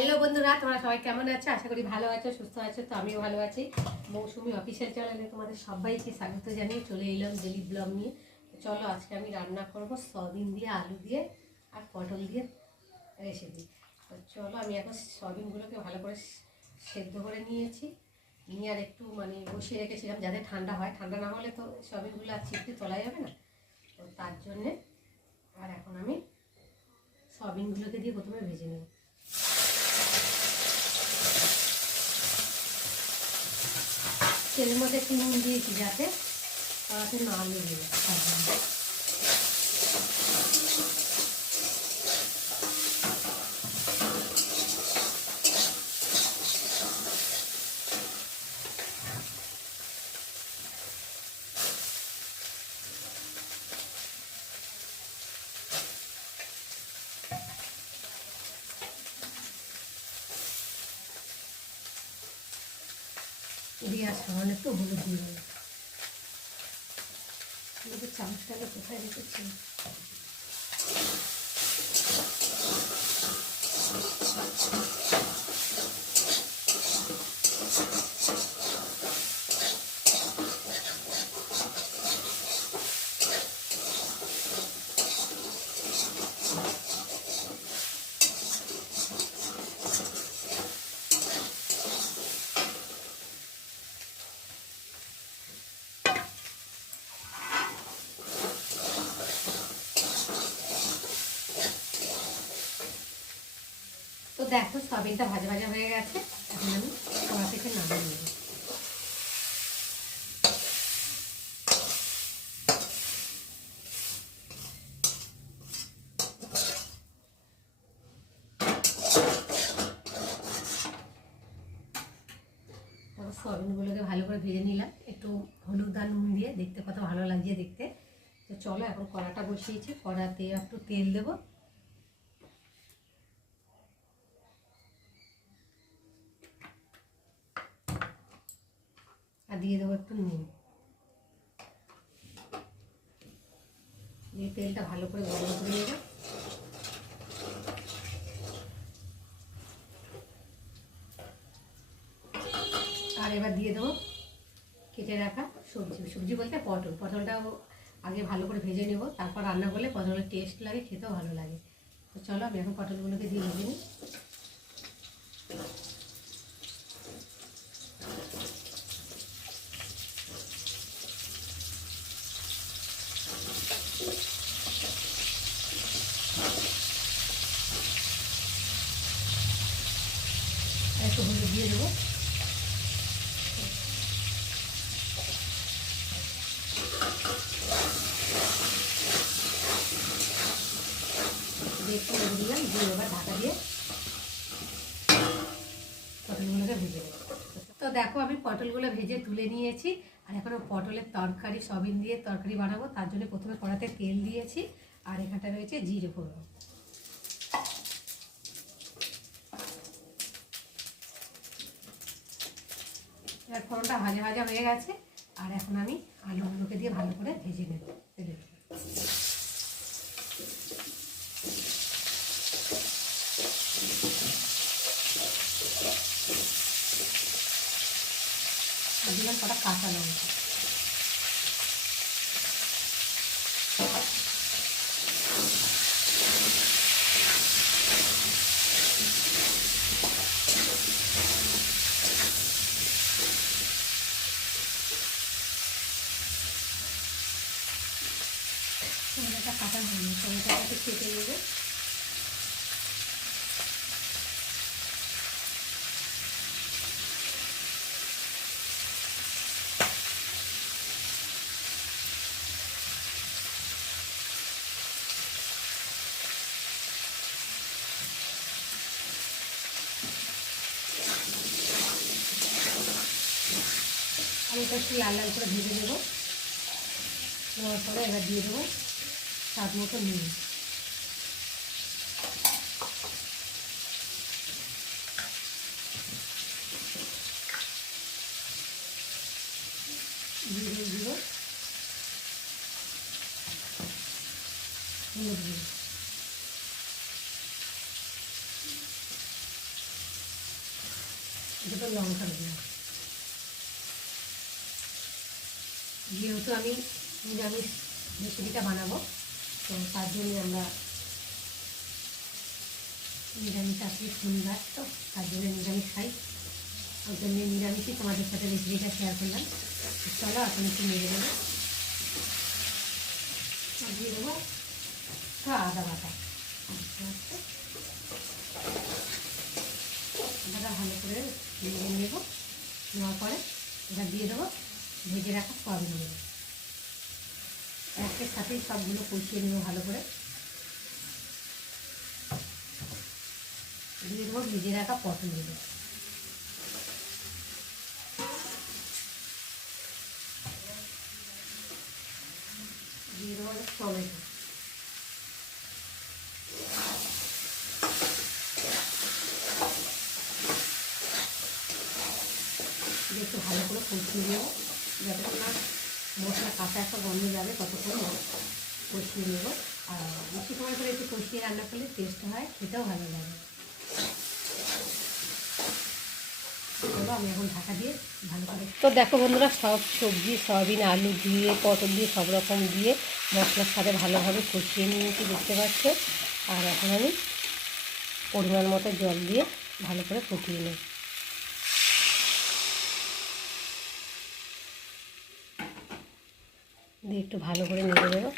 Hello বন্ধুরা, তোমরা সবাই কেমন আছো? আশা করি ভালো আছো, সুস্থ আছো, তো আমিও ভালো আছি। মৌসুমি অফিসিয়াল চ্যানেলে তোমাদের সবাইকে স্বাগত জানিয়ে চলে এলাম ডেলি ব্লগ নিয়ে। চলো, আজকে আমি রান্না করব সয়াবিন দিয়ে, আলু দিয়ে আর পটল দিয়ে রেসিপি তো চলো, আমি এখন সয়াবিনগুলোকে ভালো করে সেদ্ধ করে নিয়েছি। নিয়ে আর একটু মানে বসিয়ে রেখেছিলাম যাতে ঠান্ডা হয়। ঠান্ডা না হলে তো সয়াবিনগুলো আর চিপতে তোলা যাবে না। তো তার জন্যে আর এখন আমি সয়াবিনগুলোকে দিয়ে প্রথমে ভেজে নেব। তেলের মধ্যে একটু নুন দিয়েছি যাতে তাড়াতাড়ি না লেগে যায়। দিয়ে আর সামান্য একটু হলুদ দিয়ে আমাদের চামচটাকে কোথায় রেখেছি দেখো সয়াবিনটা ভাজা ভাজা হয়ে গেছে, এখন আমি কড়া থেকে নামিয়ে নেব। সয়াবিনগুলোকে ভালো করে ভেজে নিলাম। একটু হলুদ আর নুন দিয়ে দেখতে কত ভালো লাগছে দেখতে। তো চলো, এখন কড়াটা বসিয়েছি। কড়াতে একটু তেল দেবো। দিয়ে দেবো একটু নুন। দিয়ে তেলটা ভালো করে গরম করে নেব। আর এবার দিয়ে দেবো কেটে রাখা সবজি। সবজি বলতে পটল। পটলটাও আগে ভালো করে ভেজে নেব। তারপর রান্না করলে পটলের টেস্ট লাগে, খেতেও ভালো লাগে। তো চলো আমি এখন পটলগুলোকে দিয়ে ভেজে একটু হলুদ দিয়ে দেবো। একটু দিলাম, দিয়ে এবার ঢাকা দিয়ে পটলগুলোকে ভেজে দেবো তো দেখো আমি পটলগুলো ভেজে তুলে নিয়েছি, আর এখন পটলের তরকারি সবিন দিয়ে তরকারি বানাবো, তার জন্য প্রথমে কড়াতে তেল দিয়েছি, আর এখানটা রয়েছে জিরে ফোড়ন। এবার ফোড়নটা ভাজা ভাজা হয়ে গেছে, আর এখন আমি আলুগুলোকে দিয়ে ভালো করে ভেজে নেব। তেলে দিলাম কটা কাঁচা লঙ্কা। কাটা হয়নি টমেটোটা একটু কেটে নেবে আমি এটা একটু লাল লাল করে ভেজে দেবো নেওয়ার পরে এবার দিয়ে দেবো। স্বাদ মতো নুন জিরে গুঁড়ো হলুদ গুঁড়ো দিলাম যেহেতু আমি নিরামিষ রেসিপিটা বানাবো তো তার জন্য আমরা নিরামিষ আসলে সুন্দর তো, তার জন্য নিরামিষ খাই। ওই জন্য নিরামিষই তোমাদের সাথে রেসিপিটা শেয়ার করলাম। চলো, এখন একটু মেরে দেবো দিয়ে দেবো আদা বাটা। আদাটা ভালো করে নেব। নেওয়ার পরে এটা দিয়ে দেবো ভেজে রাখা সয়াবিন দেবো একের সাথেই সবগুলো কষিয়ে নেব ভালো করে। দিয়ে দেবো ভেজে রাখা পটল দিয়ে দেবো একটু ভালো করে কষিয়ে নেব। যতক্ষণ না মশলা কাঁচা একটা গন্ধ যাবে, ততক্ষণ কষিয়ে নেব। আর বেশি সময় করে একটু কষিয়ে রান্না করলে টেস্ট হয়, খেতেও ভালো লাগে। তো দেখো বন্ধুরা, সব সবজি, সয়াবিন, আলু দিয়ে, পটল দিয়ে, সব রকম দিয়ে মশলার সাথে ভালোভাবে কষিয়ে নিয়েছি, দেখতে পাচ্ছ? আর এখন আমি পরিমাণ মতো জল দিয়ে ভালো করে ফুটিয়ে নেব। দিয়ে একটু ভালো করে নেড়ে দেবো।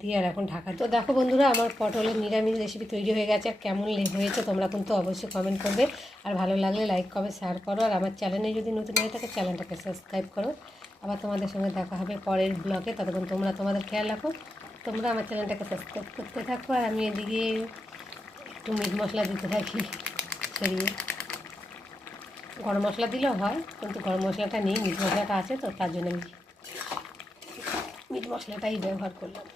দিয়ে আর এখন ঢাকা তো দেখো বন্ধুরা, আমার পটলের নিরামিষ রেসিপি তৈরি হয়ে গেছে। আর কেমন হয়েছে তোমরা কিন্তু অবশ্যই কমেন্ট করবে। আর ভালো লাগলে লাইক কমেন্ট শেয়ার করো। আর আমার চ্যানেলে যদি নতুন হয়ে থাকে চ্যানেলটাকে সাবস্ক্রাইব করো। আবার তোমাদের সঙ্গে দেখা হবে পরের ব্লগে ততক্ষণ তোমরা তোমাদের খেয়াল রাখো। তোমরা আমার চ্যানেলটাকে সাবস্ক্রাইব করতে থাকো আর আমি এদিকে একটু মিট মশলা দিতে থাকি ছড়িয়ে গরম মশলা দিলেও হয়, কিন্তু গরম মশলাটা নেই মিট মশলাটা আছে তো, তার জন্য আমি মিট মশলাটাই ব্যবহার করলাম।